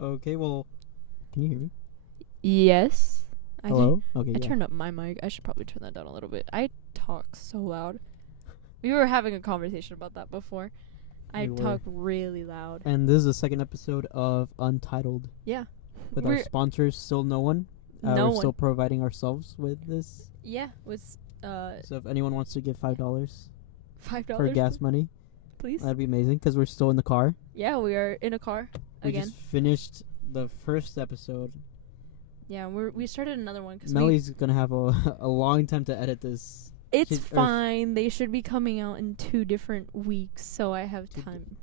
Okay, well, can you hear me? Yes. Hello? Okay, I yeah. turned up my mic. I should probably turn that down a little bit. I talk so loud. We were having a conversation about that before. I We were. talk really loud. And this is the second episode of Untitled. Yeah. With our We're- sponsors, still no one. No we're one. still providing ourselves with this. Yeah. Was So if anyone wants to give $5 $5 for gas money, please? that'd be amazing because we're still in the car. Yeah, we are in a car We again. just finished the first episode. Yeah, we started another one because Mellie's gonna have a long time to edit this. it's she's- fine. They should be coming out in 2 different weeks, so I have time.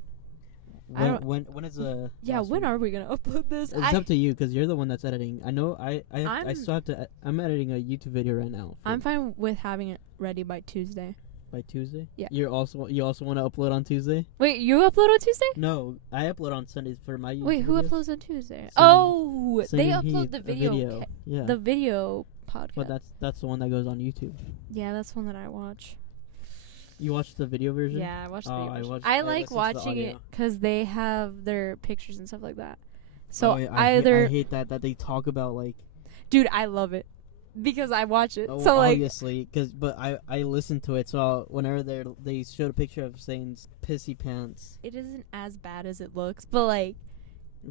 I don't- When is the Yeah, last when week? are we gonna upload this? It's up to you because you're the one that's editing. I know. I I'm- still have to. I'm editing a YouTube video right now. I'm fine with having it ready by Tuesday. by Tuesday. Yeah. You also want to upload on Tuesday? Wait, you upload on Tuesday? No, I upload on Sundays for my YouTube. Wait, who videos. uploads on Tuesday? Sending- They Sending upload Heath the a video. Yeah. The video podcast. But that's the one that goes on YouTube. Yeah, that's one that I watch. You watch the video version? Yeah, I watch the Oh, video. I version. watched- I I like listened to the watching it audio. because they have their pictures and stuff like that. So Oh, yeah, I either, hate that they talk about like. dude, I love it because I watch it. Oh, so like, obviously, but I listen to it. So whenever they showed a picture of saying pissy pants. it isn't as bad as it looks, but like,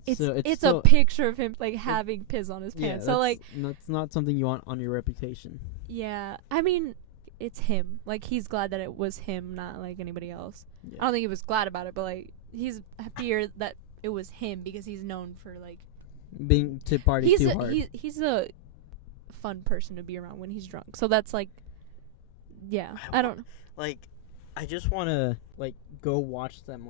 it's still, a picture of him like having piss on his yeah, pants. So like, that's not something you want on your reputation. yeah, I mean, it's him. Like he's glad that it was him, not like anybody else. Yeah. I don't think he was glad about it, but like he's happier that it was him because he's known for like Being to party too hard. he's a fun person to be around when he's drunk. So that's like, yeah, I don't know. Like, I just want to like go watch them.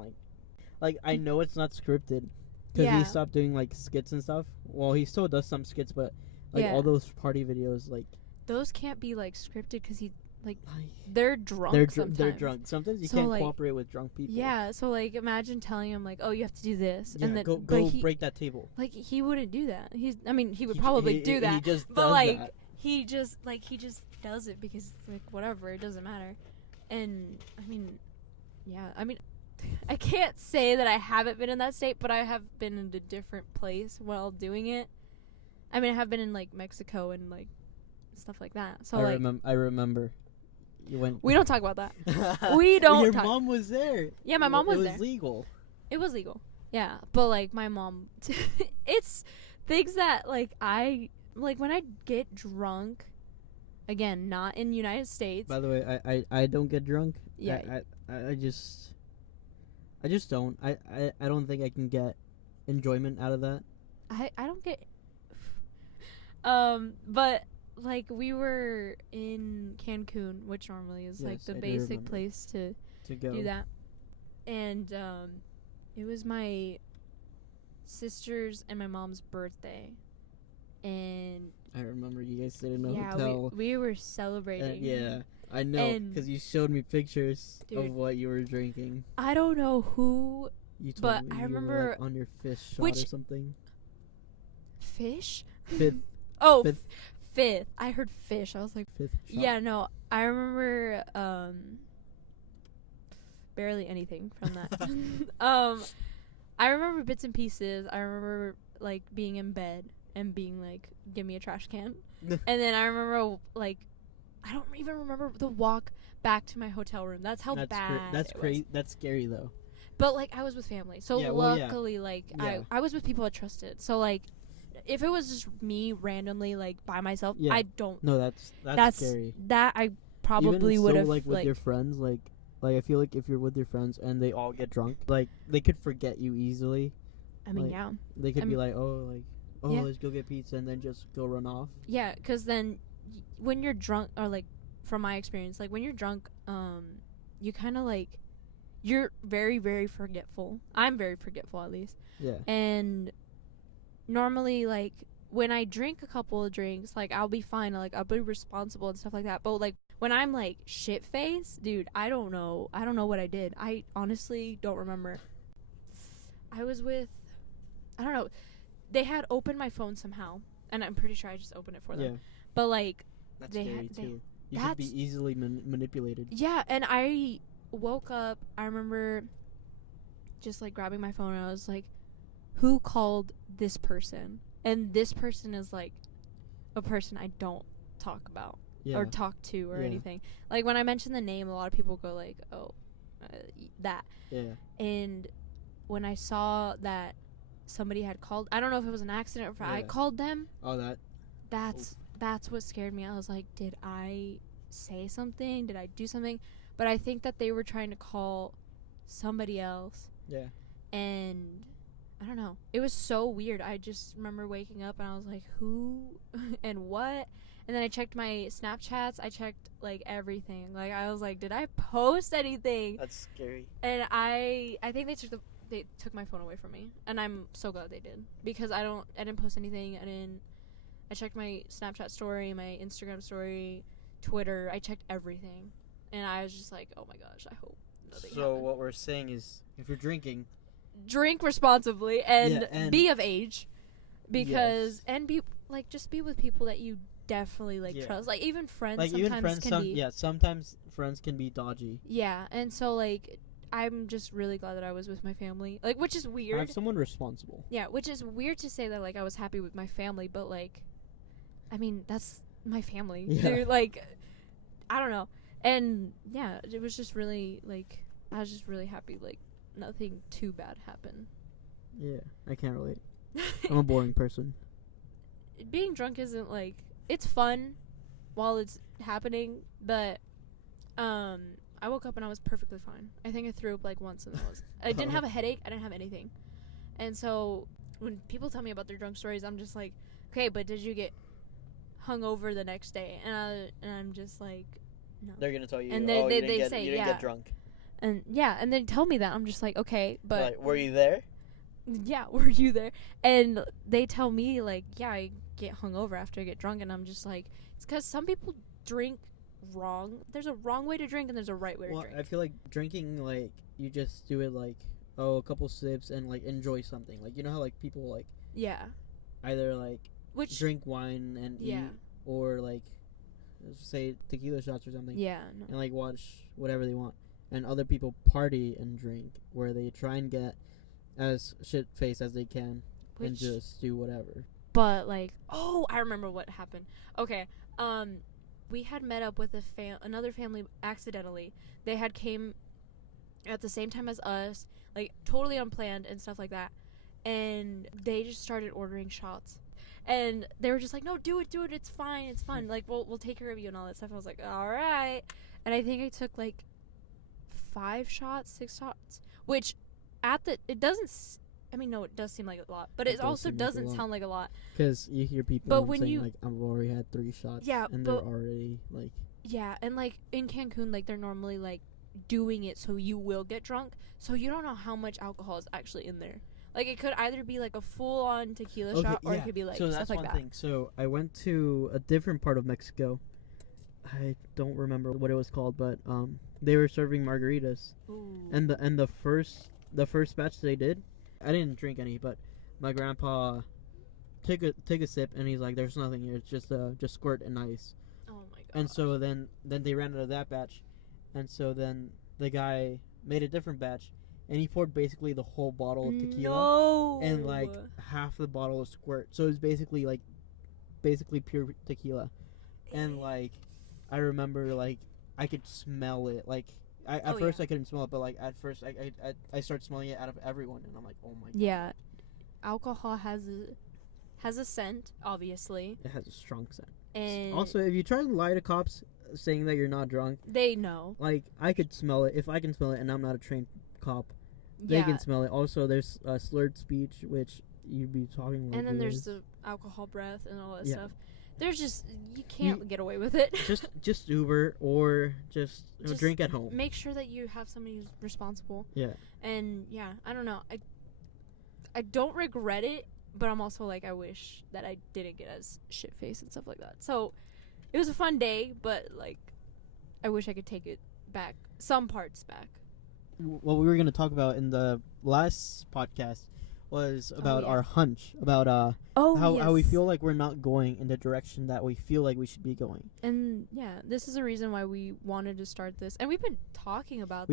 Like I know it's not scripted because Yeah. he stopped doing like skits and stuff. Well, he still does some skits, but like Yeah. all those party videos, like Those can't be like scripted because they're drunk. they're sometimes. drunk. Sometimes you So, can't like, cooperate with drunk people. Yeah, so like imagine telling him like, oh, you have to do this, Yeah, and then go but he, break that table. like he wouldn't do that. He would He- probably he- do he that, just but does like that. he just does it because like whatever, it doesn't matter. And I mean, yeah, I mean, I can't say that I haven't been in that state, but I have been in a different place while doing it. I mean, I have been in like Mexico and like stuff like that. So I remember. You went. we don't talk about that. We don't Your talk- mom was there. Yeah, my mom was It there. was legal. It was legal. Yeah, but like my mom, it's things that like I like when I get drunk. Again, not in the United States. By the way, I don't get drunk. Yeah. I just don't. I don't think I can get enjoyment out of that. I don't get. But like we were in Cancun, which normally is like Yes, the I do basic remember. place to To go. do that, and it was my sister's and my mom's birthday, and I remember you guys stayed in a yeah, hotel. we were celebrating. Yeah, I know And- because you showed me pictures Dude. of what you were drinking. I don't know who You told But me I you were, remember like, on your fish shot or which- something. fish. Fifth, Oh, Fifth. fifth. I heard fish. I was like, fifth shot. yeah, no. I remember barely anything from that. I remember bits and pieces. I remember like being in bed and being like, "Give me a trash can," and then I remember like, I don't even remember the walk back to my hotel room. That's how bad. That's it was. crazy. That's scary though. But like I was with family, so Yeah, well, yeah. luckily like Yeah. I was with people I trusted. So like, if it was just me randomly like by myself, Yeah. I don't. No, that's That's scary. that I probably Even would so, have like with your friends, like I feel like if you're with your friends and they all get drunk, like they could forget you easily. I mean, like, yeah. They could I be mean- like, oh, Yeah. let's go get pizza and then just go run off. Yeah, because then when you're drunk, or like from my experience, like when you're drunk, you kind of like you're very very forgetful. I'm very forgetful at least, Yeah. and normally like when I drink a couple of drinks, like I'll be fine, like I'll be responsible and stuff like that. But like when I'm like shit faced, dude, I don't know what I did. I honestly don't remember. I was with, I don't know. They had opened my phone somehow, and I'm pretty sure I just opened it for them. Yeah. But like, That's They scary ha- they- too. You could be that's- easily manipulated. yeah, and I woke up. I remember just like grabbing my phone, and I was like, "Who called this person, and this person is like a person I don't talk about or talk to or anything. Like when I mention the name, a lot of people go like, "Oh, that." Yeah. And when I saw that somebody had called, I don't know if it was an accident or if I called them. Oh, that's what scared me. I was like, did I say something? Did I do something? But I think that they were trying to call somebody else. Yeah. And I don't know. It was so weird. I just remember waking up and I was like, who and what? And then I checked my Snapchats. I checked like everything. Like I was like, did I post anything? That's scary. And I think they took my phone away from me, and I'm so glad they did, because I didn't post anything. I checked my Snapchat story, my Instagram story, Twitter. I checked everything, and I was just like, oh my gosh, I hope nothing happened. What we're saying is, if you're drinking, drink responsibly and be of age, because and be like just be with people that you definitely trust. Like even friends, like sometimes even friends can be. Yeah, sometimes friends can be dodgy. Yeah, and so like I'm just really glad that I was with my family. Like, which is weird. I have someone responsible. Yeah, which is weird to say that like I was happy with my family, but like, I mean that's my family. Yeah. They're like, I don't know, and yeah, it was just really like I was just really happy. Like nothing too bad happened. Yeah, I can't relate. I'm a boring person. Being drunk isn't like, it's fun while it's happening, but I woke up and I was perfectly fine. I think I threw up like once, and I didn't have a headache. I didn't have anything. And so when people tell me about their drunk stories, I'm just like, okay, but did you get hungover the next day? And I'm just like, no. They're gonna tell you, and they say, you didn't get drunk. And and they tell me that. I'm just like, okay, but like, were you there? Yeah, were you there? And they tell me like, yeah, I get hungover after I get drunk, and I'm just like, it's because some people drink wrong. There's a wrong way to drink and there's a right way to drink. I feel like drinking, like, you just do it like, a couple sips and like enjoy something. Like, you know how like people like either like drink wine and eat, or like say tequila shots or something. Yeah. No. And like watch whatever they want. And other people party and drink, where they try and get as shit faced as they can and just do whatever. But like, oh, I remember what happened. Okay, we had met up with another family accidentally. They had came at the same time as us, like totally unplanned and stuff like that. And they just started ordering shots. And they were just like, no, do it, it's fine, it's fun. Like, we'll take care of you and all that stuff. I was like, all right. And I think I took like 6 shots, which it doesn't, I mean, no, it does seem like a lot, but it also doesn't sound like a lot. Because you hear people saying, like, I've already had 3 shots. Yeah, and they're already, like... Yeah, and, like, in Cancun, like, they're normally, like, doing it so you will get drunk. So you don't know how much alcohol is actually in there. Like, it could either be, like, a full-on tequila shot, or it could be, like, so stuff like that. So that's one thing. So I went to a different part of Mexico. I don't remember what it was called, but they were serving margaritas. Ooh. And the first batch they did, I didn't drink any, but my grandpa took a sip and he's like, "There's nothing here. It's just squirt and ice." Oh my god! And so then they ran out of that batch, and so then the guy made a different batch, and he poured basically the whole bottle of tequila and like half the bottle of squirt. So it was basically pure tequila, and like I remember like I could smell it like. At first I couldn't smell it, but like at first I started smelling it out of everyone, and I'm like, oh my god. Yeah, alcohol has a scent, obviously. It has a strong scent. And also, if you try to lie to cops saying that you're not drunk, they know. Like, I could smell it. If I can smell it, and I'm not a trained cop, they can smell it. Also, there's slurred speech, which you'd be talking like. And then there's the alcohol breath and all that stuff. There's just, you can't get away with it. just Uber or just drink at home. Make sure that you have somebody who's responsible. Yeah. And yeah, I don't know. I don't regret it, but I'm also like, I wish that I didn't get as shit faced and stuff like that. So it was a fun day, but like, I wish I could take it back, some parts back. What we were gonna talk about in the last podcast was about our hunch, about how we feel like we're not going in the direction that we feel like we should be going. And yeah, this is a reason why we wanted to start this, and we've been talking about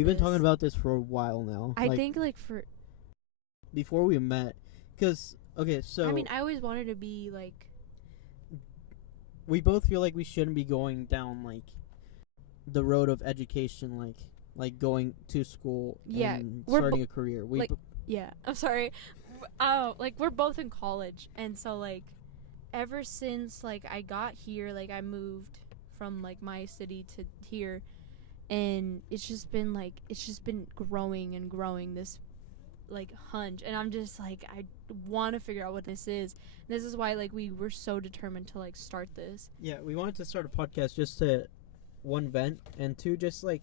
this for a while now. I think like for before we met, because Okay, so I mean, I always wanted to be like. we both feel like we shouldn't be going down like the road of education, like going to school and starting a career. I'm sorry. Like we're both in college, and so like ever since like I got here, like I moved from like my city to here, and it's just been growing and growing, this like hunch, and I'm just like, I want to figure out what this is. This is why like we were so determined to like start this. Yeah, we wanted to start a podcast just to, one, vent, and two, just like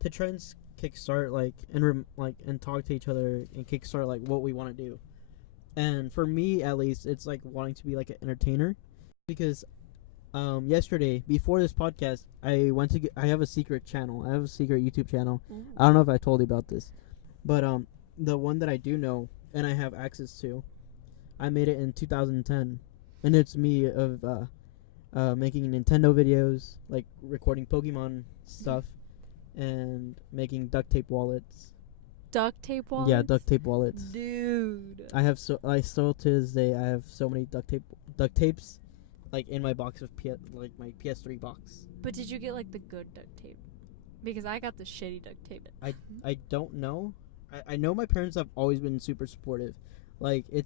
to try and kickstart and talk to each other and kickstart like what we want to do. And for me, at least, it's like wanting to be like an entertainer, because yesterday before this podcast, I have a secret channel. I have a secret YouTube channel. Ooh. I don't know if I told you about this, but the one that I do know and I have access to, I made it in 2010, and it's me of making Nintendo videos, like recording Pokemon stuff, and making duct tape wallets. Duct tape wallets? Yeah, duct tape wallets. Dude. I still to this day I have so many duct tapes, like in my box of my PS3 box. But did you get like the good duct tape? Because I got the shitty duct tape. I don't know. I know my parents have always been super supportive. Like I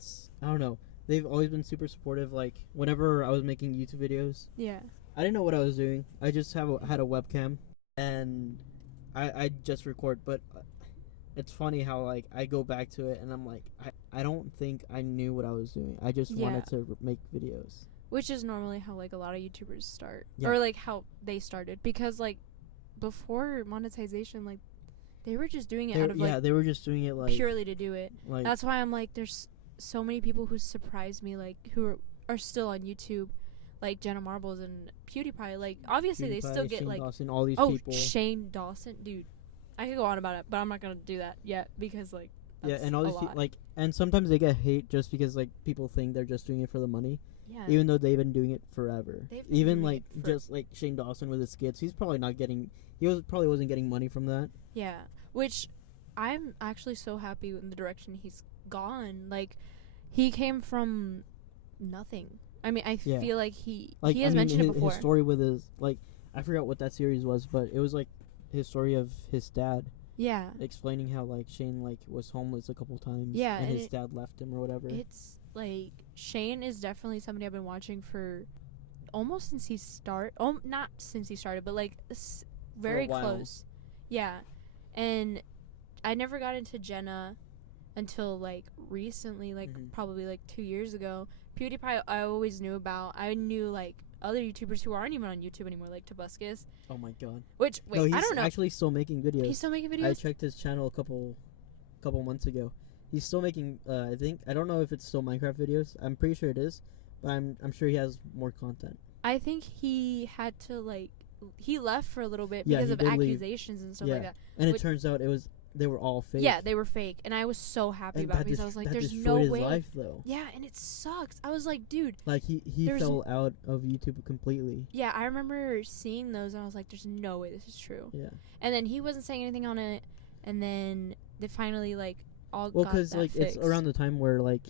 don't know. They've always been super supportive. Like whenever I was making YouTube videos. Yeah. I didn't know what I was doing. I just had a webcam, and I just record. But it's funny how like I go back to it and I'm like, I don't think I knew what I was doing. I just wanted to make videos. Which is normally how like a lot of YouTubers start, yeah. Or like how they started, because like before monetization, like they were just doing it they were just doing it like purely to do it. Like, that's why I'm like, there's so many people who surprise me, like who are still on YouTube, like Jenna Marbles and PewDiePie. Like obviously they still get Shane like Dawson, all these people. Shane Dawson, dude. I could go on about it, but I'm not gonna do that yet because like that's and all these like, and sometimes they get hate just because like people think they're just doing it for the money. Yeah. Even though they've been doing it forever. Even like just like Shane Dawson with his skits, he's probably not getting. Probably wasn't getting money from that. Yeah, which I'm actually so happy in the direction he's gone. Like he came from nothing. I mean, I feel like he has mentioned it before. His story with his I forgot what that series was, but it was like his story of his dad. Yeah. Explaining how like Shane like was homeless a couple times. Yeah, and his dad left him or whatever. It's like Shane is definitely somebody I've been watching for almost since he started. Not since he started, but like very close. Yeah, and I never got into Jenna until like recently, like probably like 2 years ago. PewDiePie I always knew about. I knew like other YouTubers who aren't even on YouTube anymore, like Tobuscus. Oh my god. Which no, he's I don't know. Actually still making videos. He's still making videos. I checked his channel a couple months ago. He's still making. I don't know if it's still Minecraft videos. I'm pretty sure it is, but I'm sure he has more content. I think he had to like he left for a little bit because of accusations and stuff like that. And it turns out they were all fake. Yeah, they were fake, and I was so happy about it because I was like, "There's no way." His life, though. Yeah, and it sucks. I was like, "Dude." Like he fell out of YouTube completely. Yeah, I remember seeing those, and I was like, "There's no way this is true." Yeah. And then he wasn't saying anything on it, and then they finally like all got that because like fixed. It's around the time where like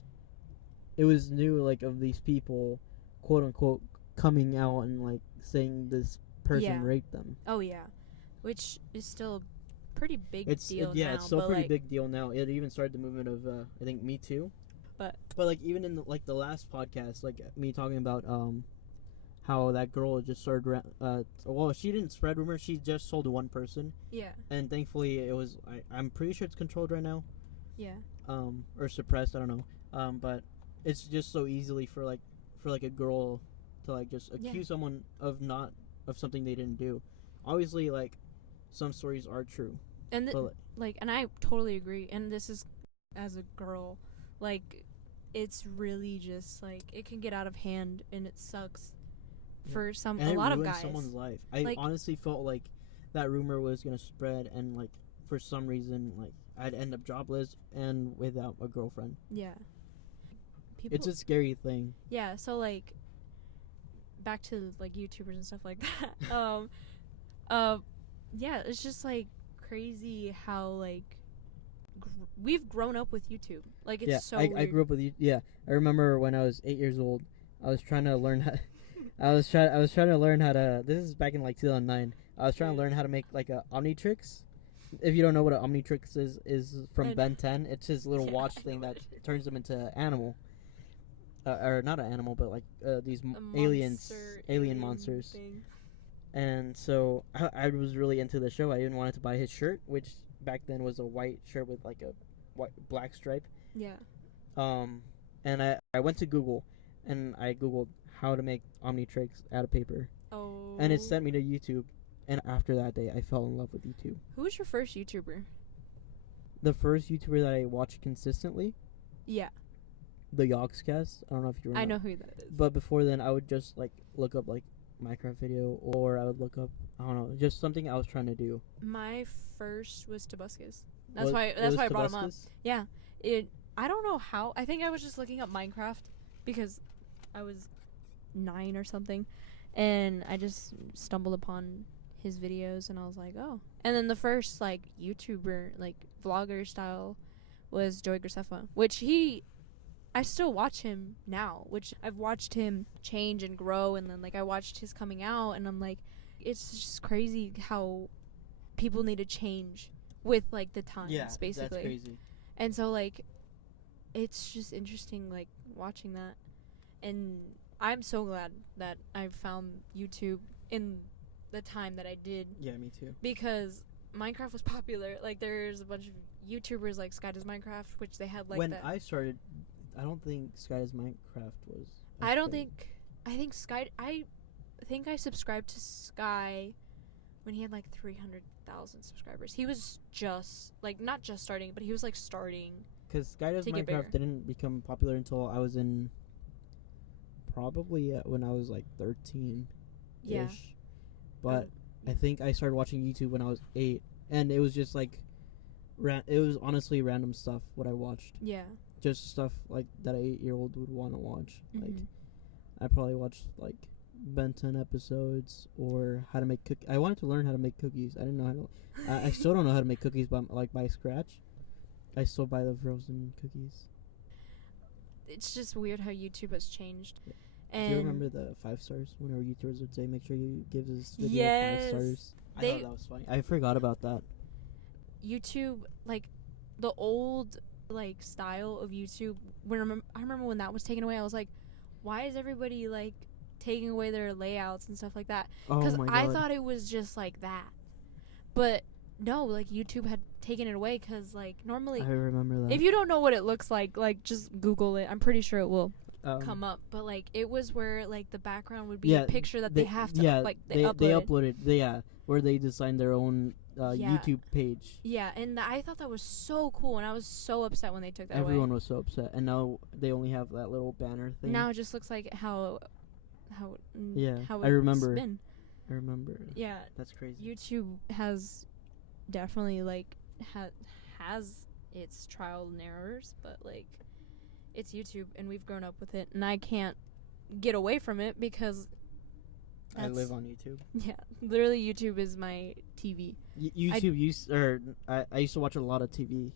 it was new, like of these people, quote unquote, coming out and like saying this person raped them. Oh yeah, which is still a pretty big deal now. Yeah, it's still a pretty big deal now. It even started the movement of I think Me Too. But like even in the last podcast, like me talking about how that girl just started well, she didn't spread rumors, she just told one person. Yeah. And thankfully it was I'm pretty sure it's controlled right now. Yeah. Or suppressed, I don't know. But it's just so easily for a girl to like just accuse someone of something they didn't do. Obviously, like some stories are true. And and I totally agree. And this is as a girl, like it's really just like it can get out of hand and it sucks for a lot of guys. Someone's life. I honestly felt like that rumor was gonna spread, and like for some reason, like I'd end up jobless and without a girlfriend. Yeah. It's a scary thing. Yeah. So like, back to like YouTubers and stuff like that. Yeah, it's just like crazy how like we've grown up with YouTube. Like, it's Yeah, so I weird. grew up with you. Yeah, I remember when I was 8 years old, I was trying to learn how. I was trying to learn how to. This is back in like 2009. I was trying to learn how to make like a Omnitrix. If you don't know what an Omnitrix is from Ben 10. It's his little watch thing that turns them into animal. Or not an animal, but like these alien monsters. Thing. And so I was really into the show. I even wanted to buy his shirt, which back then was a white shirt with like a black stripe. Yeah. And I went to Google, and I Googled how to make Omnitrix out of paper. Oh. And it sent me to YouTube. And after that day, I fell in love with YouTube. Who was your first YouTuber? The first YouTuber that I watched consistently? Yeah. The Yogscast. I don't know if you remember. I know who that is. But before then, I would just like look up like Minecraft video, or I would look up, I don't know, just something I was trying to do. My first was Tobuscus. That's why I brought him up. Yeah. I don't know how. I think I was just looking up Minecraft because I was 9 or something, and I just stumbled upon his videos, and I was like, oh. And then the first like YouTuber, like vlogger style, was Joey Graceffa, which I still watch him now, which I've watched him change and grow, and then like I watched his coming out, and I'm like, it's just crazy how people need to change with like the times, basically. That's crazy. And so like it's just interesting like watching that, and I'm so glad that I found YouTube in the time that I did. Yeah, me too. Because Minecraft was popular. Like there's a bunch of YouTubers like Sky Does Minecraft, which they had like when I started, I don't think Sky Does Minecraft was. I think I subscribed to Sky when he had like 300,000 subscribers. He was just like not just starting, but he was like starting. Because Sky Does Minecraft didn't become popular until I was in probably when I was like 13. Yeah. But I think I started watching YouTube when I was 8, and it was just like, it was honestly random stuff what I watched. Yeah. Just stuff like that an 8-year-old would want to watch. Mm-hmm. Like, I probably watched like Ben 10 episodes, or how to make I wanted to learn how to make cookies. I didn't know how to. I still don't know how to make cookies, but like by scratch. I still buy the frozen cookies. It's just weird how YouTube has changed. Yeah. And do you remember the 5 stars? Whenever YouTubers would say, make sure you give this video 5 stars. I thought that was funny. I forgot about that. YouTube, like, the old, like, style of YouTube, I remember when that was taken away, I was like, why is everybody, like, taking away their layouts and stuff like that? Because I thought it was just like that. But, no, like, YouTube had taken it away because, like, normally... I remember that. If you don't know what it looks like, just Google it. I'm pretty sure it will come up. But, like, it was where, like, the background would be a picture that they have to, like, they uploaded. Where they designed their own YouTube page. Yeah, and I thought that was so cool, and I was so upset when they took that away. Everyone was so upset, and now they only have that little banner thing. Now it just looks like how I remember. Been. I remember. Yeah. That's crazy. YouTube has definitely, like, has its trial and errors, but, like, it's YouTube, and we've grown up with it, and I can't get away from it because... I live on YouTube. Yeah, literally YouTube is my TV. YouTube I used to watch a lot of TV,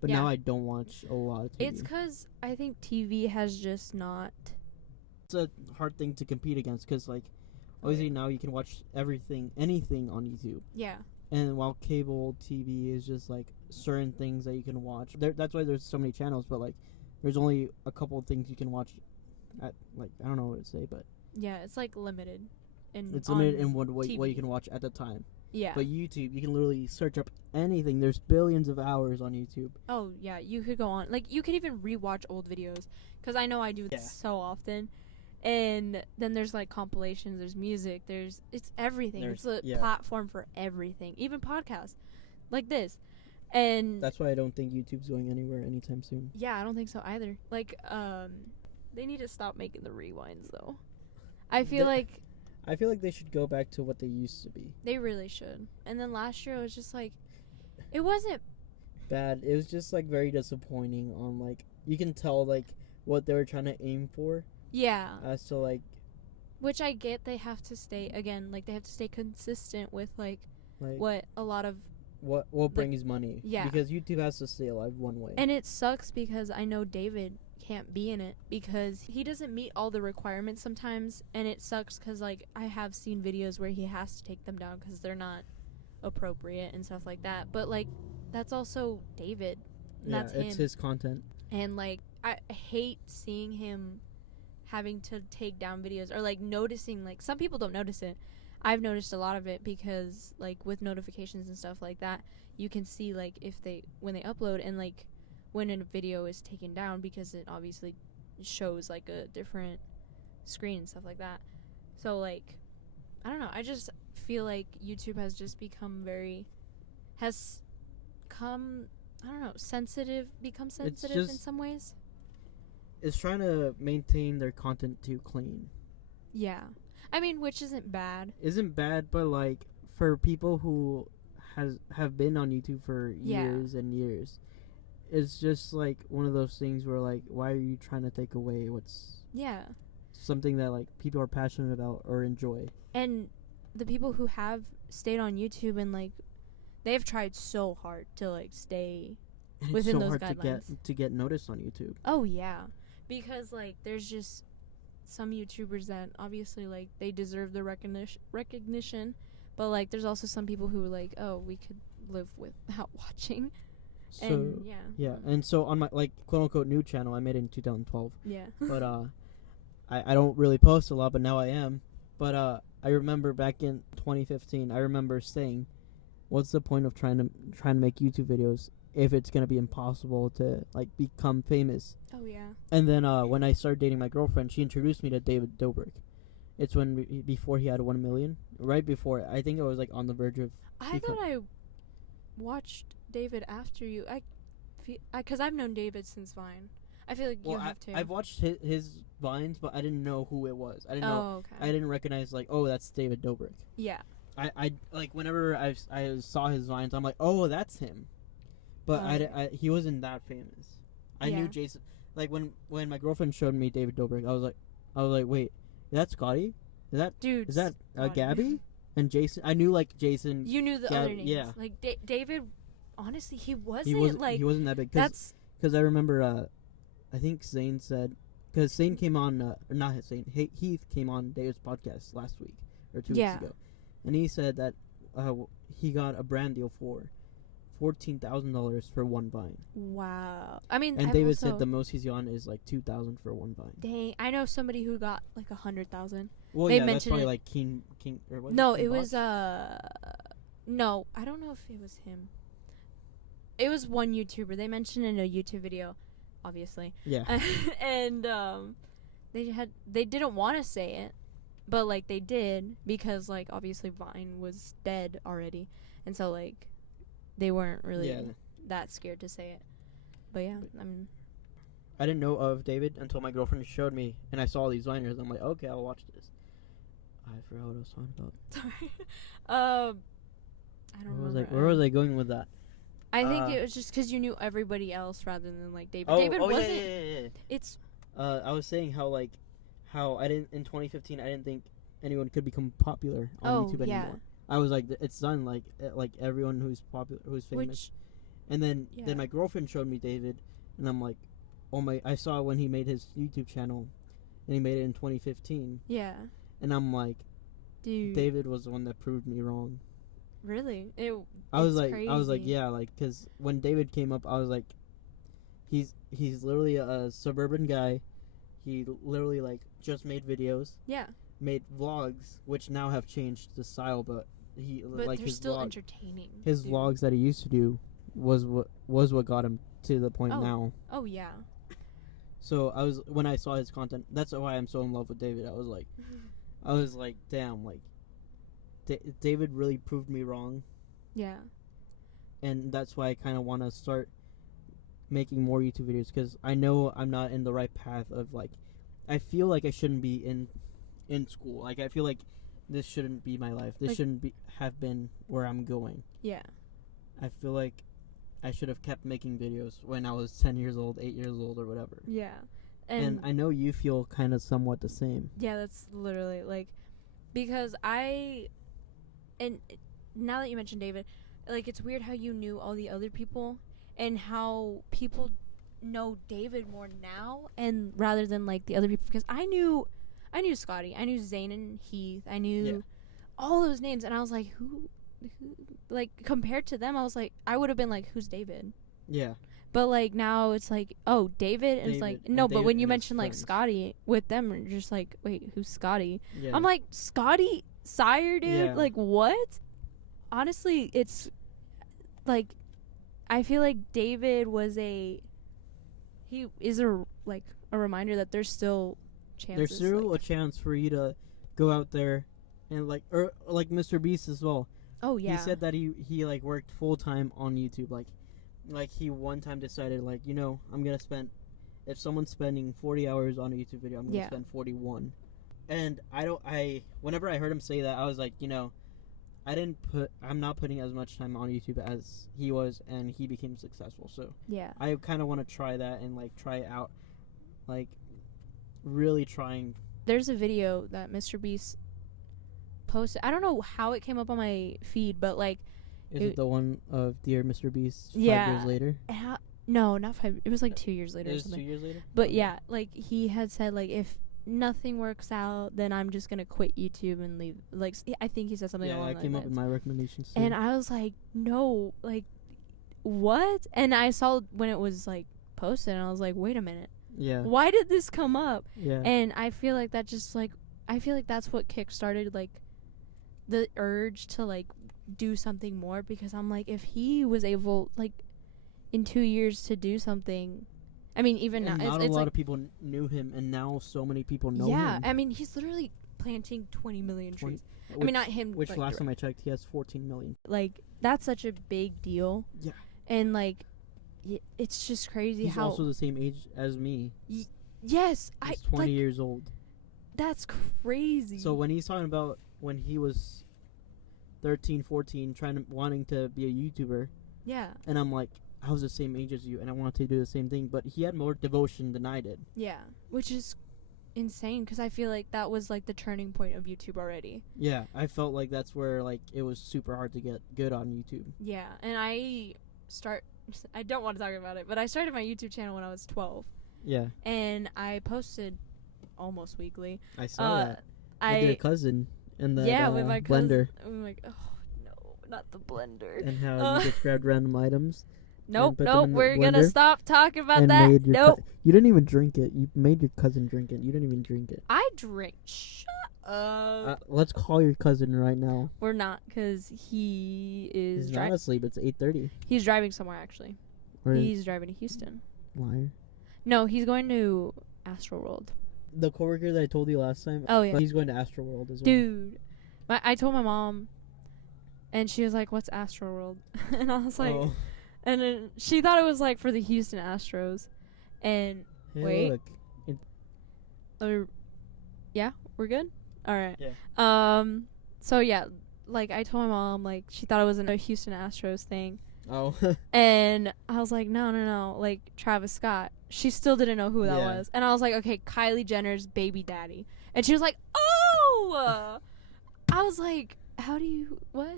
but now I don't watch a lot of TV. It's because I think TV has just not... It's a hard thing to compete against because, like, obviously now you can watch anything on YouTube. Yeah. And while cable TV is just, like, certain things that you can watch. That's why there's so many channels, but, like, there's only a couple of things you can watch at, like, I don't know what to say, but... Yeah, it's, like, limited. It's limited in what you can watch at the time. Yeah. But YouTube, you can literally search up anything. There's billions of hours on YouTube. Oh, yeah. You could go on. Like, you could even rewatch old videos. Because I know I do this so often. And then there's, like, compilations. There's music. It's everything. It's a platform for everything. Even podcasts. Like this. And... That's why I don't think YouTube's going anywhere anytime soon. Yeah, I don't think so either. Like, they need to stop making the rewinds, though. I feel like they should go back to what they used to be. They really should. And then last year, it was just like... It wasn't... bad. It was just, like, very disappointing on, like... You can tell, like, what they were trying to aim for. Yeah. As to, like... Which I get they have to stay... Again, like, they have to stay consistent with, like what a lot of what brings money. Yeah. Because YouTube has to stay alive one way. And it sucks because I know David can't be in it because he doesn't meet all the requirements sometimes, and it sucks because like I have seen videos where he has to take them down because they're not appropriate and stuff like that. But like that's also David. And yeah, that's him. It's his content. And like I hate seeing him having to take down videos or like noticing, like some people don't notice it. I've noticed a lot of it because like with notifications and stuff like that, you can see like when they upload and like when a video is taken down because it obviously shows like a different screen and stuff like that. So like I don't know, I just feel like YouTube has just become sensitive in some ways. It's trying to maintain their content too clean. Yeah. I mean, which isn't bad. Isn't bad, but like for people who have been on YouTube for years and years, it's just like one of those things where like, why are you trying to take away what's something that like people are passionate about or enjoy? And the people who have stayed on YouTube and like they've tried so hard to like stay within those guidelines to get noticed on YouTube. Oh yeah, because like there's just some YouTubers that obviously like they deserve the recognition, but like there's also some people who are like, oh, we could live without watching. So and and so on my like quote unquote new channel, I made it in 2012. Yeah. But I don't really post a lot, but now I am. But I remember back in 2015, I remember saying, what's the point of trying to make YouTube videos if it's gonna be impossible to like become famous? Oh yeah. And then when I started dating my girlfriend, she introduced me to David Dobrik. It's before he had 1 million, right before. I think it was like on the verge of. I thought I watched David after you. Because I've known David since Vine. I feel like you have to. I've watched his Vines, but I didn't know who it was. I didn't know. Okay. I didn't recognize like, oh, that's David Dobrik. Yeah. I like whenever I saw his Vines, I'm like, oh, that's him. But he wasn't that famous. I knew Jason. Like when my girlfriend showed me David Dobrik, I was like, wait, is that Scotty? Is that Gabby? And Jason? I knew like Jason. You knew the other names. Yeah. Like David. Honestly, he wasn't that big. Because I remember. I think Zane said, because Zane came on, not Zane, Heath came on David's podcast last week or 2 weeks ago, and he said that he got a brand deal for $14,000 for one Vine. Wow. I mean, and David said the most he's gotten is like $2,000 for one Vine. Dang, I know somebody who got like $100,000. Well, they that's probably like King or what? No, it was no, I don't know if it was him. It was one YouTuber. They mentioned in a YouTube video, obviously. Yeah. And they didn't want to say it, but like they did because like obviously Vine was dead already, and so like they weren't really that scared to say it. But yeah, I mean, I didn't know of David until my girlfriend showed me, and I saw all these Viners. I'm like, okay, I'll watch this. I forgot what I was talking about. Sorry. I don't remember. Where was I going with that? I think it was just because you knew everybody else rather than like David. David wasn't. Yeah. It's. I was saying how I didn't in 2015. I didn't think anyone could become popular on YouTube anymore. I was like, it's done. Like everyone who's popular, who's famous. And then my girlfriend showed me David, and I'm like, oh my! I saw when he made his YouTube channel, and he made it in 2015. Yeah. And I'm like, dude, David was the one that proved me wrong. Really? I was like, crazy. Yeah, like, because when David came up, I was like, he's literally a suburban guy. He literally like just made videos. Yeah. Made vlogs, which now have changed the style, but they're still entertaining. His vlogs that he used to do was what got him to the point now. Oh yeah. So when I saw his content, that's why I'm so in love with David. I was like, damn, like. David really proved me wrong. Yeah. And that's why I kind of want to start making more YouTube videos, because I know I'm not in the right path of like, I feel like I shouldn't be in school. Like I feel like this shouldn't be my life. This shouldn't have been where I'm going. Yeah. I feel like I should have kept making videos when I was 10 years old, 8 years old, or whatever. Yeah. And I know you feel kind of somewhat the same. Yeah, that's literally like, because and now that you mentioned David, like, it's weird how you knew all the other people and how people know David more now and rather than, like, the other people. Because I knew Scotty. I knew Zane and Heath. I knew all those names. And I was like, who, like, compared to them, I was like, I would have been like, who's David? Yeah. But, like, now it's like, oh, David. And it's like, no, but when you mention, like, Scotty with them, you're just like, wait, who's Scotty? Yeah. I'm like, Scotty Sire, dude? Yeah. Like, what? Honestly, it's, like, I feel like David was he is a reminder that there's still chances. There's still a chance for you to go out there and, like, or like Mr. Beast as well. Oh, yeah. He said that he like, worked full-time on YouTube, like he one time decided, like, you know, I'm going to spend, if someone's spending 40 hours on a YouTube video, I'm going to spend 41. And whenever I heard him say that, I was like, you know, I'm not putting as much time on YouTube as he was, and he became successful. So yeah, I kind of want to try that and, like, try it out, like, really trying. There's a video that Mr. Beast posted. I don't know how it came up on my feed, but, like, is it the one of Dear Mr. Beast 5 years later? No, not 5. It was like 2 years later. It was 2 years later? But yeah, like, he had said, like, if nothing works out, then I'm just going to quit YouTube and leave. Like, I think he said something along those lines. Yeah, that came up in my recommendations too. And I was like, no, like, what? And I saw when it was, like, posted, and I was like, wait a minute. Yeah. Why did this come up? Yeah. And I feel like that just, like, I feel like that's what kickstarted, like, the urge to, like, do something more, because I'm like, if he was able, like, in 2 years to do something, I mean, even now, not a lot of people knew him, and now so many people know him. Yeah, I mean, he's literally planting 20 million trees. I mean, not him. Which, like, last time I checked, he has 14 million. Like, that's such a big deal. Yeah. And, like, it's just crazy he's how... He's also the same age as me. Yes. He's 20 years old. That's crazy. So when he's talking about when he was 13, 14, wanting to be a YouTuber. Yeah. And I'm like, I was the same age as you, and I wanted to do the same thing, but he had more devotion than I did. Yeah, which is insane, because I feel like that was, like, the turning point of YouTube already. Yeah, I felt like that's where, like, it was super hard to get good on YouTube. Yeah, and I don't want to talk about it, but I started my YouTube channel when I was 12. Yeah. And I posted almost weekly. I saw that. With your cousin in the with my blender. I'm like, oh, no, not the blender. And how you just grabbed random items. Nope, we're going to stop talking about that. Nope. You didn't even drink it. You made your cousin drink it. You didn't even drink it. I drink. Shut up. Let's call your cousin right now. We're not, because he's not asleep. It's 8:30. He's driving somewhere, actually. He's driving to Houston. Liar. No, he's going to Astroworld. The coworker that I told you last time. Oh, yeah. He's going to Astroworld as well. Dude. I told my mom, and she was like, what's Astroworld? And I was like... Oh. And then she thought it was, like, for the Houston Astros. And hey, look. Yeah, we're good? All right. Yeah. So, yeah, like, I told my mom, like, she thought it was a Houston Astros thing. Oh. And I was like, no, like, Travis Scott. She still didn't know who that was. And I was like, okay, Kylie Jenner's baby daddy. And she was like, oh! I was like, how do you, what?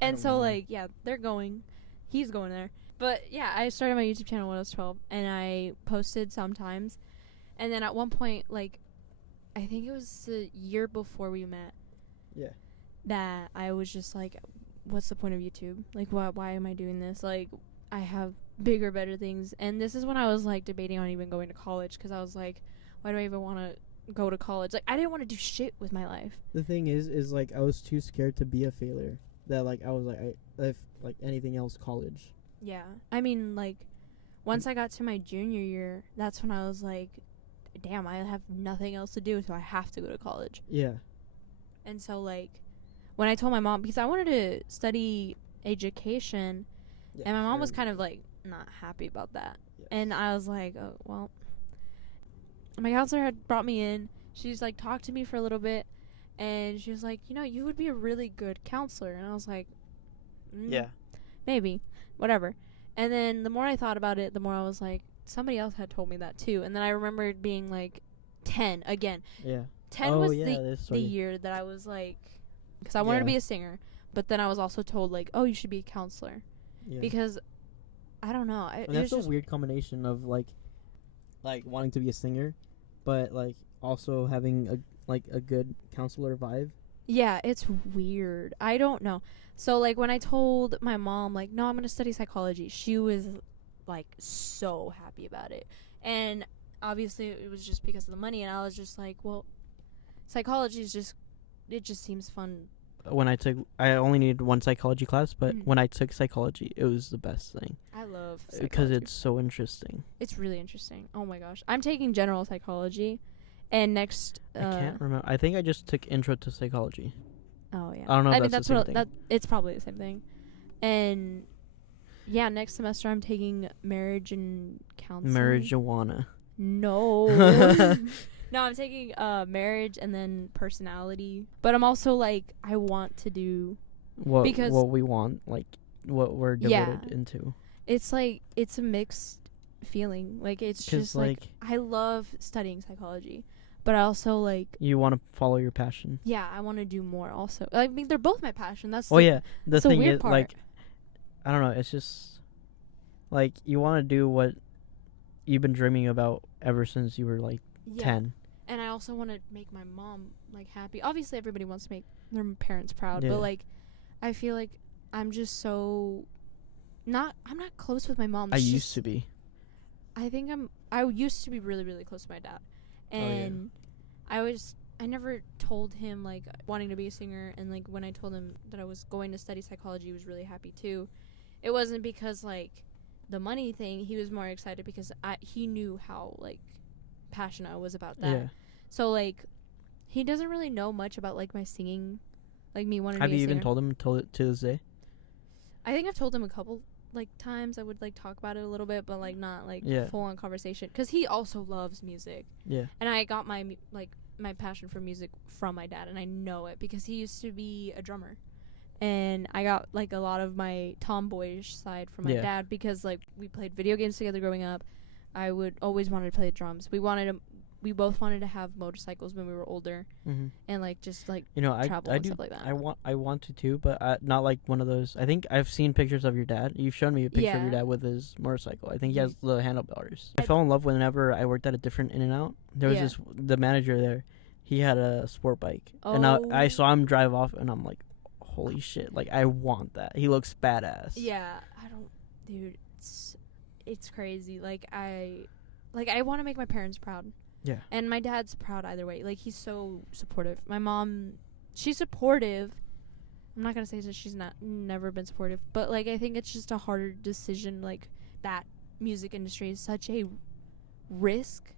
And so, like, yeah, they're going. He's going there. But, yeah, I started my YouTube channel when I was 12, and I posted sometimes. And then at one point, like, I think it was the year before we met. Yeah. That I was just like, what's the point of YouTube? Like, why am I doing this? Like, I have bigger, better things. And this is when I was, like, debating on even going to college, because I was like, why do I even want to go to college? Like, I didn't want to do shit with my life. The thing is like, I was too scared to be a failure. That, like, I was like, if like anything else, college. Yeah. I mean, like, once I got to my junior year, that's when I was like, damn, I have nothing else to do, so I have to go to college. Yeah. And so, like, when I told my mom, because I wanted to study education, and my mom was kind of, like, not happy about that. Yes. And I was like, oh, well. My counselor had brought me in. She's, like, talked to me for a little bit, and she was like, you know, you would be a really good counselor. And I was like, yeah. Maybe. Whatever. And then the more I thought about it, the more I was like, somebody else had told me that too. And then I remembered being like 10 again. Yeah. 10 was the year that I was like, because I wanted to be a singer, but then I was also told like, oh, you should be a counselor because I don't know. And that's a weird combination of like wanting to be a singer, but like also having a good counselor vibe. Yeah, it's weird. I don't know. So like when I told my mom like, no, I'm gonna study psychology, she was like so happy about it, and obviously it was just because of the money, and I was just like, well, psychology is just, it just seems fun. When I only needed one psychology class, but when I took psychology, it was the best thing. I love psychology because it's so interesting. It's really interesting. Oh my gosh, I'm taking general psychology, and next I can't remember. I think I just took intro to psychology. Oh yeah, I don't know. I mean, that's what that it's probably the same thing, and yeah, next semester I'm taking marriage and counseling. Marijuana. No. No, I'm taking marriage and then personality. But I'm also like, I want to do what we want, like what we're devoted into. It's like, it's a mixed feeling. Like it's just like I love studying psychology, but I also like, you want to follow your passion. Yeah, I want to do more also. I mean, they're both my passion. That's the thing weird is part. like, I don't know, it's just like you want to do what you've been dreaming about ever since you were like 10. And I also want to make my mom like happy. Obviously everybody wants to make their parents proud, but like I feel like I'm just so I'm not close with my mom. I used to be. I used to be really, really close to my dad. And I never told him like wanting to be a singer, and like when I told him that I was going to study psychology, he was really happy too. It wasn't because like the money thing, he was more excited because he knew how like passionate I was about that. Yeah. So like he doesn't really know much about like my singing, like me wanting to be a singer. Have you even told him to this day? I think I've told him a couple like times. I would like talk about it a little bit, but like not like full on conversation, because he also loves music. Yeah. And I got my my passion for music from my dad, and I know it because he used to be a drummer. And I got like a lot of my tomboyish side from my dad because like we played video games together growing up. I would always wanted to play drums. We both wanted to have motorcycles when we were older, and like just like travel and stuff like that. I want to too, but not like one of those. I think I've seen pictures of your dad. You've shown me a picture of your dad with his motorcycle. I think he has the handlebars. I fell in love whenever I worked at a different In-N-Out. There was the manager there. He had a sport bike, and I saw him drive off, and I'm like, holy shit! Like I want that. He looks badass. Yeah, dude. It's crazy. Like I want to make my parents proud. Yeah. And my dad's proud either way. Like he's so supportive. My mom, she's supportive. I'm not gonna say that she's never been supportive, but like I think it's just a harder decision. Like that music industry is such a risk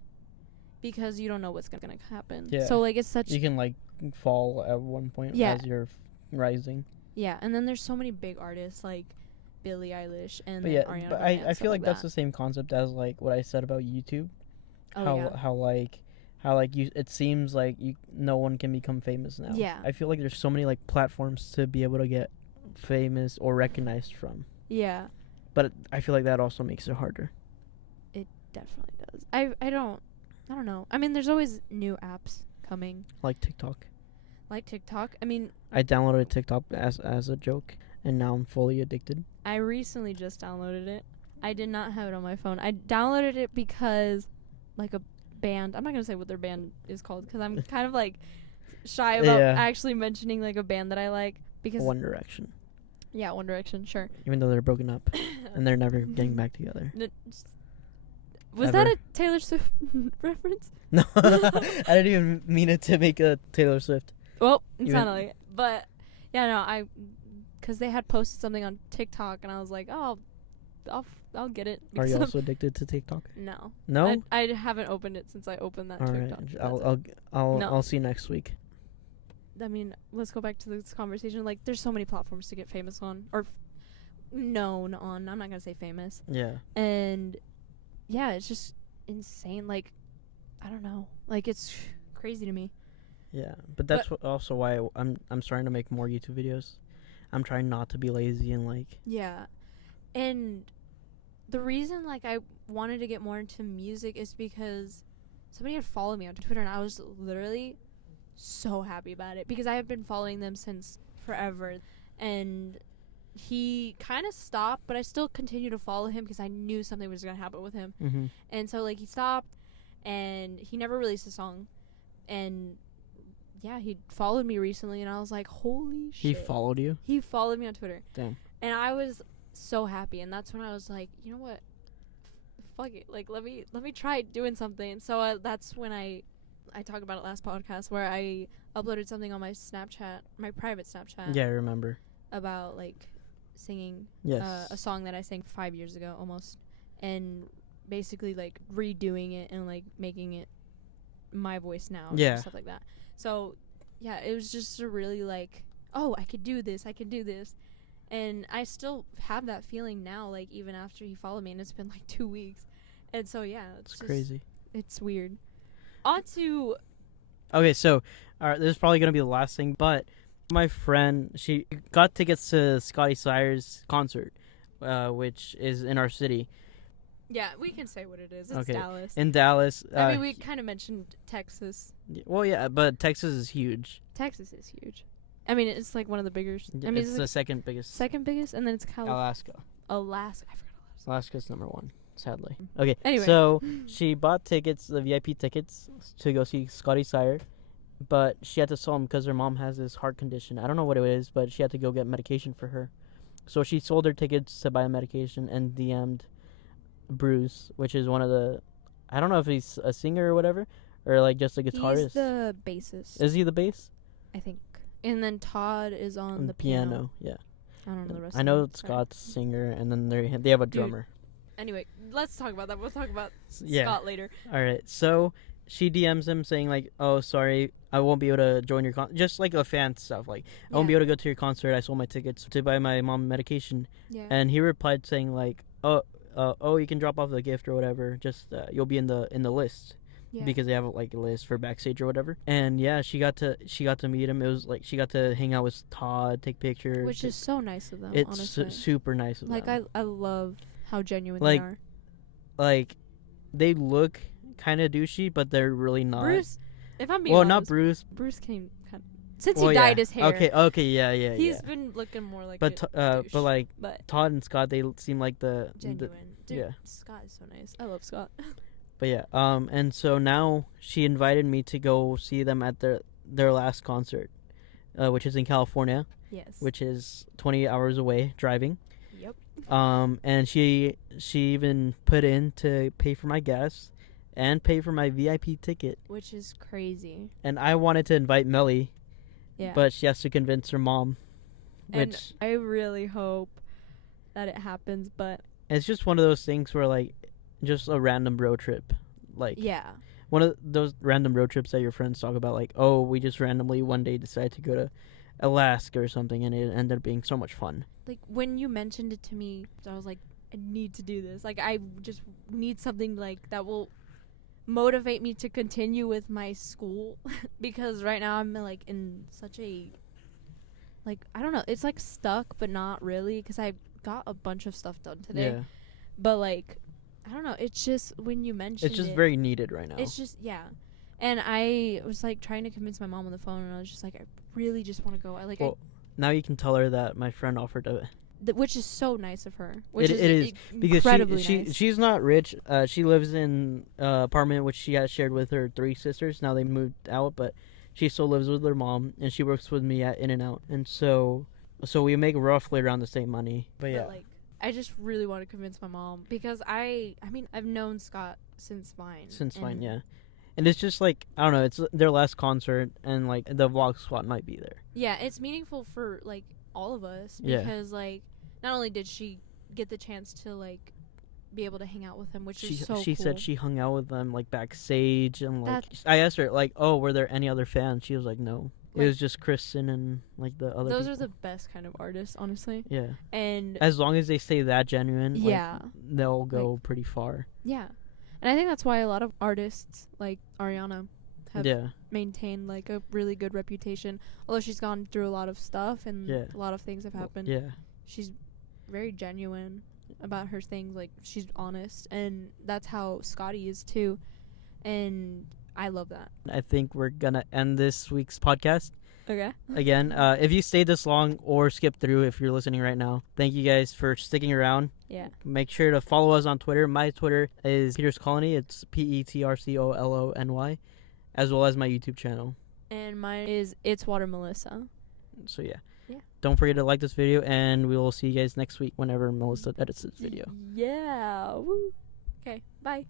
because you don't know what's gonna happen. Yeah. So like it's such, you can like fall at one point as you're rising. Yeah, and then there's so many big artists like Billie Eilish and Ariana but Grande, I feel like that's the same concept as like what I said about YouTube. How you, it seems like no one can become famous now. Yeah. I feel like there's so many like platforms to be able to get famous or recognized from. Yeah. But I feel like that also makes it harder. It definitely does. I don't know. I mean, there's always new apps coming. Like TikTok. I mean, I downloaded TikTok as a joke, and now I'm fully addicted. I recently just downloaded it. I did not have it on my phone. I downloaded it because like a band, I'm not gonna say what their band is called because I'm kind of like shy about actually mentioning like a band that I like, because One Direction. Yeah, One Direction, sure. Even though they're broken up and they're never getting back together. Was that a Taylor Swift reference? No, I didn't even mean it to make a Taylor Swift. Well, it sounded like it. But yeah, no, because they had posted something on TikTok and I was like, oh, I'll get it. Are you also addicted to TikTok? No. No? I haven't opened it since I opened that TikTok. I'll see next week. I mean, let's go back to this conversation. Like, there's so many platforms to get famous on, or known on. I'm not gonna say famous. Yeah. And yeah, it's just insane. Like, I don't know. Like, it's crazy to me. Yeah, but that's also why I'm starting to make more YouTube videos. I'm trying not to be lazy and like. Yeah, and the reason like I wanted to get more into music is because somebody had followed me on Twitter, and I was literally so happy about it because I have been following them since forever, and he kind of stopped, but I still continued to follow him because I knew something was going to happen with him. Mm-hmm. And so, like, he stopped, and he never released a song. And, yeah, he followed me recently, and I was like, holy shit. He followed you? He followed me on Twitter. Damn. And I was so happy, and that's when I was like, you know what? Fuck it. Like, let me try doing something. So that's when I talked about it last podcast, where I uploaded something on my Snapchat, my private Snapchat. Yeah, I remember. About, like, singing a song that I sang 5 years ago almost, and basically like redoing it and like making it my voice now and stuff like that. So yeah, it was just a really like, oh, I could do this, and I still have that feeling now, like even after he followed me, and it's been like 2 weeks. And so yeah, it's just crazy. It's weird. On to okay, so this is probably gonna be the last thing, but my friend, she got tickets to Scotty Sire's concert, which is in our city. Yeah, we can say what it is. It's Dallas. In Dallas. I mean, we kind of mentioned Texas. Well, yeah, but Texas is huge. Texas is huge. I mean, it's like one of the bigger. I mean, it's the second biggest. Second biggest, and then it's Alaska. I forgot Alaska. Alaska's number one, sadly. Okay, anyway. So she bought tickets, the VIP tickets, to go see Scotty Sire. But she had to sell them because her mom has this heart condition. I don't know what it is, but she had to go get medication for her. So she sold her tickets to buy medication and DM'd Bruce, which is one of the... I don't know if he's a singer or whatever, or like just a guitarist. He's the bassist. Is he the bass? I think. And then Todd is on the piano. Yeah. I don't know the rest I know Scott's singer, and then they have a drummer. Anyway, let's talk about that. We'll talk about Scott later. All right, so... She DMs him saying, like, oh, sorry, I won't be able to join your concert. Just, like, a fan stuff. Like, I won't be able to go to your concert. I sold my tickets to buy my mom medication. Yeah. And he replied saying, like, oh, you can drop off the gift or whatever. Just, you'll be in the list. Yeah. Because they have, like, a list for backstage or whatever. And, yeah, she got to meet him. It was, like, she got to hang out with Todd, take pictures. Which is so nice of them, it's honestly. It's super nice of them. Like, I love how genuine they are. Like, they look... kind of douchey, but they're really not. Bruce, if I'm being honest, not Bruce. Bruce came since he dyed his hair. Okay, yeah. He's been looking more like. But Todd and Scott, they seem like the genuine. Dude, yeah. Scott is so nice. I love Scott. But yeah, and so now she invited me to go see them at their last concert, which is in California. Yes. Which is 20 hours away driving. Yep. And she even put in to pay for my gas. And pay for my VIP ticket. Which is crazy. And I wanted to invite Melly. Yeah. But she has to convince her mom. And I really hope that it happens, but... It's just one of those things where, like, just a random road trip. Like... Yeah. One of those random road trips that your friends talk about, like, oh, we just randomly one day decided to go to Alaska or something, and it ended up being so much fun. Like, when you mentioned it to me, I was like, I need to do this. Like, I just need something, like, that will... motivate me to continue with my school because right now I'm like in such a like I don't know, it's like stuck but not really because I got a bunch of stuff done today. Yeah. But like I don't know, it's just when you mentioned it's just very needed right now. It's just and I was like trying to convince my mom on the phone and I was just like I really just want to go. Now you can tell her that my friend offered to which is so nice of her. Which it is because she's not rich. She lives in an apartment which she has shared with her 3 sisters. Now they moved out, but she still lives with her mom, and she works with me at In-N-Out. And so we make roughly around the same money. But yeah, like I just really want to convince my mom because I mean I've known Scott since Vine. Yeah. And it's just like I don't know. It's their last concert, and like the Vlog Squad might be there. Yeah, it's meaningful for like all of us because like. Not only did she get the chance to, like, be able to hang out with him, which is so cool. She said she hung out with them, like, backstage. And, like, I asked her, like, oh, were there any other fans? She was like, no. Like, it was just Kristen and, like, the other Those people. are the best kind of artists, honestly. Yeah. And as long as they stay that genuine, they'll go pretty far. Yeah. And I think that's why a lot of artists, like Ariana, have maintained, like, a really good reputation. Although she's gone through a lot of stuff and a lot of things have happened. Yeah. She's very genuine about her things, like she's honest, and that's how Scotty is too, and I love that. I think we're gonna end this week's podcast. Okay. Again, if you stayed this long or skipped through, if you're listening right now, thank you guys for sticking around. Yeah. Make sure to follow us on Twitter. My Twitter is Peter's Colony. It's PETRCOLONY, as well as my YouTube channel. And mine is It's Water Melissa. So yeah. Yeah. Don't forget to like this video, and we will see you guys next week whenever Melissa edits this video. Yeah. Woo. Okay. Bye.